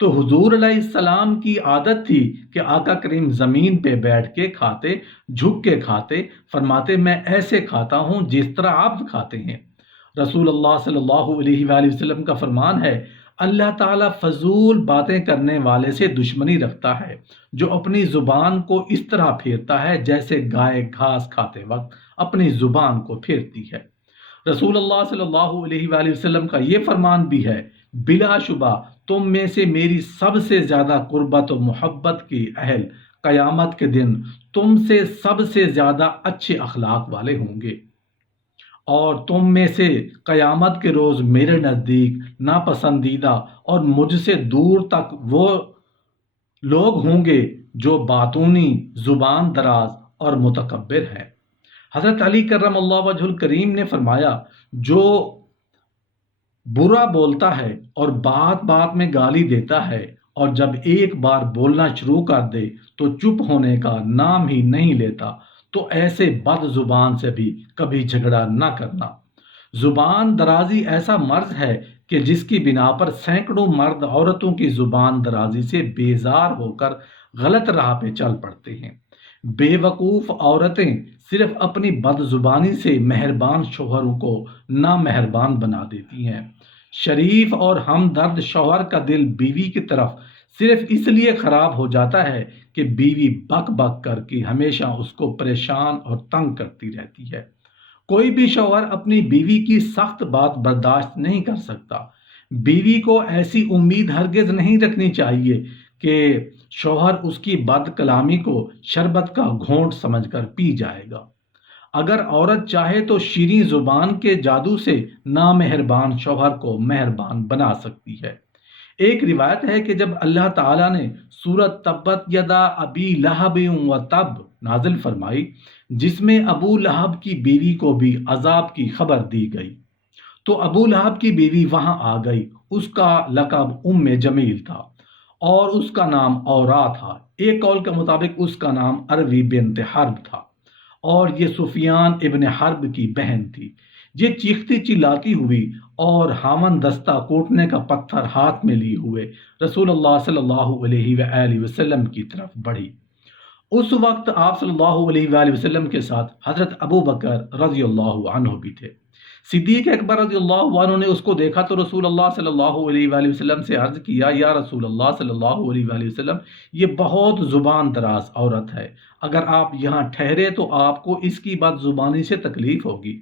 تو حضور علیہ السلام کی عادت تھی کہ آقا کریم زمین پہ بیٹھ کے کھاتے، جھک کے کھاتے، فرماتے میں ایسے کھاتا ہوں جس طرح آپ کھاتے ہیں۔ رسول اللہ صلی اللہ علیہ وآلہ وسلم کا فرمان ہے، اللہ تعالیٰ فضول باتیں کرنے والے سے دشمنی رکھتا ہے جو اپنی زبان کو اس طرح پھیرتا ہے جیسے گائے گھاس کھاتے وقت اپنی زبان کو پھیرتی ہے۔ رسول اللہ صلی اللہ علیہ وآلہ وسلم کا یہ فرمان بھی ہے، بلا شبہ تم میں سے میری سب سے زیادہ قربت و محبت کی اہل قیامت کے دن تم سے سب سے زیادہ اچھے اخلاق والے ہوں گے، اور تم میں سے قیامت کے روز میرے نزدیک ناپسندیدہ اور مجھ سے دور تک وہ لوگ ہوں گے جو باطونی، زبان دراز اور متکبر ہیں۔ حضرت علی کرم اللہ وجہ الکریم نے فرمایا، جو برا بولتا ہے اور بات بات میں گالی دیتا ہے اور جب ایک بار بولنا شروع کر دے تو چپ ہونے کا نام ہی نہیں لیتا، تو ایسے بد زبان سے بھی کبھی جھگڑا نہ کرنا۔ زبان درازی ایسا مرض ہے کہ جس کی بنا پر سینکڑوں مرد عورتوں کی زبان درازی سے بیزار ہو کر غلط راہ پہ چل پڑتے ہیں۔ بے وقوف عورتیں صرف اپنی بد زبانی سے مہربان شوہروں کو نامہربان بنا دیتی ہیں۔ شریف اور ہمدرد شوہر کا دل بیوی کی طرف صرف اس لیے خراب ہو جاتا ہے کہ بیوی بک بک کر کے ہمیشہ اس کو پریشان اور تنگ کرتی رہتی ہے۔ کوئی بھی شوہر اپنی بیوی کی سخت بات برداشت نہیں کر سکتا۔ بیوی کو ایسی امید ہرگز نہیں رکھنی چاہیے کہ شوہر اس کی بد کلامی کو شربت کا گھونٹ سمجھ کر پی جائے گا۔ اگر عورت چاہے تو شیریں زبان کے جادو سے نامہربان شوہر کو مہربان بنا سکتی ہے۔ ایک روایت ہے کہ جب اللہ تعالیٰ نے سورۃ تبت یدا ابی لہب وتب نازل فرمائی، جس میں ابو لہب کی بیوی کو بھی عذاب کی خبر دی گئی، تو ابو لہب کی بیوی وہاں آ گئی۔ اس کا لقب جمیل تھا اور اس کا نام اورا تھا۔ ایک قول کے مطابق اس کا نام اروی بنت حرب تھا اور یہ سفیان ابن حرب کی بہن تھی۔ یہ چیختی چلاتی ہوئی اور ہامن دستہ کوٹنے کا پتھر ہاتھ میں لیے ہوئے رسول اللہ صلی اللہ علیہ وآلہ وسلم کی طرف بڑھی۔ اس وقت آپ صلی اللہ علیہ وآلہ وسلم کے ساتھ حضرت ابو بکر رضی اللہ عنہ بھی تھے۔ صدیق اکبر رضی اللہ عنہ نے اس کو دیکھا تو رسول اللہ صلی اللہ علیہ وآلہ وسلم سے عرض کیا، یا رسول اللہ صلی اللہ علیہ وآلہ وسلم، یہ بہت زبان دراز عورت ہے، اگر آپ یہاں ٹھہرے تو آپ کو اس کی بد زبانی سے تکلیف ہوگی۔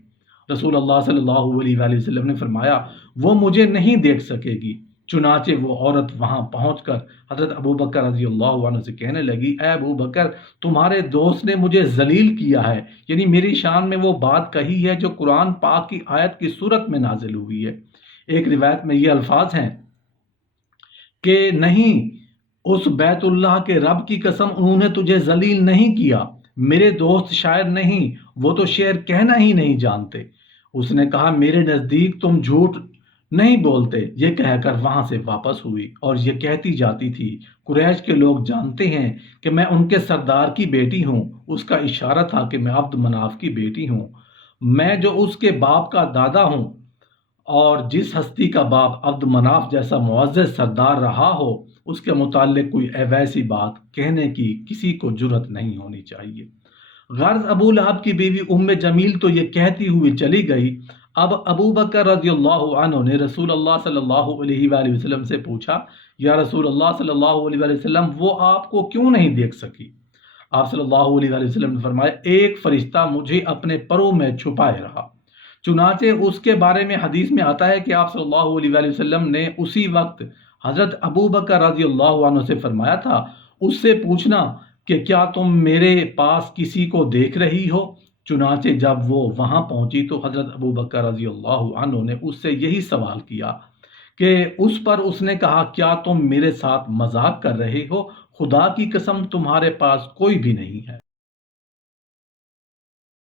رسول اللہ صلی اللہ علیہ وآلہ وسلم نے فرمایا، وہ مجھے نہیں دیکھ سکے گی۔ چنانچہ وہ عورت وہاں پہنچ کر حضرت ابو بکر رضی اللہ عنہ سے کہنے لگی، اے ابو بکر، تمہارے دوست نے مجھے ذلیل کیا ہے، یعنی میری شان میں وہ بات کہی ہے جو قرآن پاک کی آیت کی صورت میں نازل ہوئی ہے۔ ایک روایت میں یہ الفاظ ہیں کہ نہیں، اس بیت اللہ کے رب کی قسم انہوں نے تجھے ذلیل نہیں کیا، میرے دوست شاعر نہیں، وہ تو شعر کہنا ہی نہیں جانتے۔ اس نے کہا، میرے نزدیک تم جھوٹ نہیں بولتے، یہ کہہ کر وہاں سے واپس ہوئی اور یہ کہتی جاتی تھی، قریش کے لوگ جانتے ہیں کہ میں ان کے سردار کی بیٹی ہوں۔ اس کا اشارہ تھا کہ میں عبد مناف کی بیٹی ہوں، میں جو اس کے باپ کا دادا ہوں، اور جس ہستی کا باپ عبد مناف جیسا معزز سردار رہا ہو، اس کے متعلق کوئی ویسی بات کہنے کی کسی کو جرأت نہیں ہونی چاہیے۔ غرض ابو لہب کی بیوی جمیل تو یہ کہتی ہوئی چلی گئی۔ اب ابو بکر رضی اللہ عنہ نے رسول اللہ صلی اللہ علیہ وآلہ وسلم سے پوچھا، یا رسول اللہ صلی اللہ علیہ وآلہ وسلم، وہ آپ کو کیوں نہیں دیکھ سکی؟ آپ صلی اللہ علیہ وآلہ وسلم نے فرمایا، ایک فرشتہ مجھے اپنے پروں میں چھپائے رہا۔ چنانچہ اس کے بارے میں حدیث میں آتا ہے کہ آپ صلی اللہ علیہ وآلہ وسلم نے اسی وقت حضرت ابو بکر رضی اللہ عنہ سے فرمایا تھا، اس سے پوچھنا کہ کیا تم میرے پاس کسی کو دیکھ رہی ہو؟ چنانچہ جب وہ وہاں پہنچی تو حضرت ابو بکر رضی اللہ عنہ نے اس سے یہی سوال کیا کہ اس پر اس نے کہا، کیا تم میرے ساتھ مذاق کر رہے ہو؟ خدا کی قسم تمہارے پاس کوئی بھی نہیں ہے۔